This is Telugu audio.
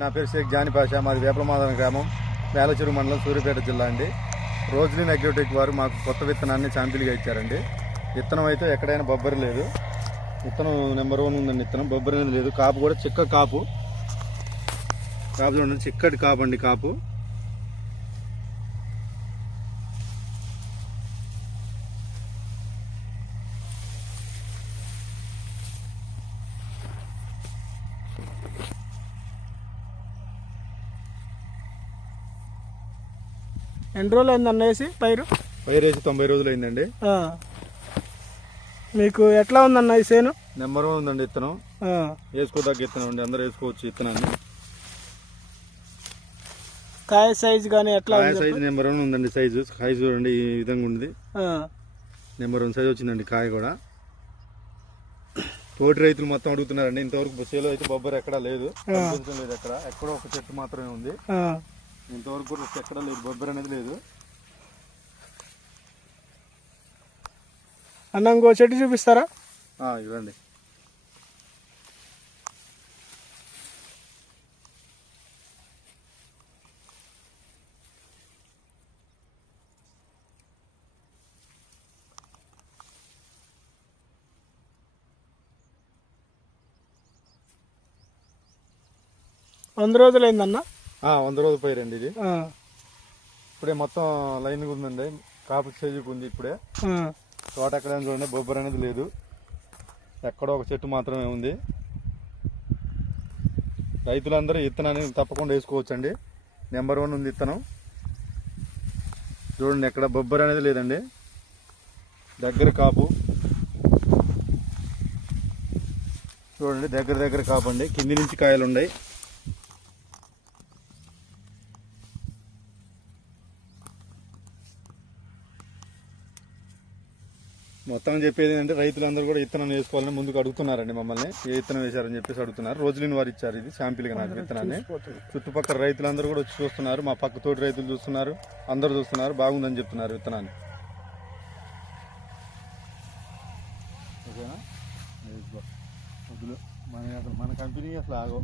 నా పేరు షేక్ జానీ పాషా, మాది వేపలమాదన గ్రామం, వేలచెరువు మండలం, సూర్యాపేట జిల్లా అండి. రోజ్లిన్ అగ్రోటెక్ వారు మాకు కొత్త విత్తనాన్ని శాంపిల్గా ఇచ్చారండి. విత్తనం అయితే ఎక్కడైనా బొబ్బరి లేదు. విత్తనం నెంబర్ 1 ఉందండి. విత్తనం బొబ్బరి అనేది లేదు. కాపు కూడా చిక్క కాపు చూడండి, చిక్కటి కాపు అండి. కాపు ఎన్ని రోజులు అయిందన్న వేసి పైరు వేసి 90 రోజులు అయిందండి. మీకు ఎట్లా ఉందన్న ఈ సేను? నెంబర్ 1 ఉందండి. విత్తనం వేసుకోదగ్గ విత్తనం అండి. అందరూ వేసుకోవచ్చు విత్తనాన్ని. కాయ సైజు కానీ ఎట్లా? కాయ సైజు నెంబర్ 1 ఉందండి. సైజు చూడండి, ఈ విధంగా ఉంది. నెంబర్ 1 సైజు వచ్చిందండి. కాయ కూడా తోటి రైతులు మొత్తం అడుగుతున్నారండి. ఇంతవరకు చేలో అయితే బొబ్బరి ఎక్కడా లేదు, లేదు. ఎక్కడో ఒక చెట్టు మాత్రమే ఉంది. ఇంతవరకు కూడా ఎక్కడా లేదు, బొబ్బరి అనేది లేదు. అన్న ఇంకో చెట్టు చూపిస్తారా? ఇవ్వండి. వంద రోజులు అయిందన్న? 100 రోజుల పైరండి ఇది. ఇప్పుడే మొత్తం లైన్గా ఉందండి. కాపు సైజుకు ఉంది. ఇప్పుడే తోట ఎక్కడైనా చూడండి, బొబ్బరి అనేది లేదు. ఎక్కడో ఒక చెట్టు మాత్రమే ఉంది. రైతులందరూ విత్తనాన్ని తప్పకుండా వేసుకోవచ్చండి. నెంబర్ 1 ఉంది విత్తనం. చూడండి, ఎక్కడ బొబ్బరి అనేది లేదండి. దగ్గర కాపు చూడండి, దగ్గర కాపు అండి. కింది నుంచి కాయలు ఉన్నాయి. మొత్తం చెప్పేది ఏంటంటే రైతులందరూ కూడా విత్తనం వేసుకోవాలని ముందుకు అడుగుతున్నారండి మమ్మల్ని. ఏ విత్తనం వేశారని చెప్పేసి అడుగుతున్నారు. రోజ్లిన్ వారు ఇచ్చారు ఇది శాంపిల్గా నాకు విత్తనాన్ని. చుట్టుపక్కల రైతులందరూ కూడా వచ్చి చూస్తున్నారు. మా పక్క తోటి రైతులు చూస్తున్నారు, అందరూ చూస్తున్నారు. బాగుందని చెప్తున్నారు విత్తనాన్ని. ఓకేనా? మన కంపెనీ అసలు ఆగో.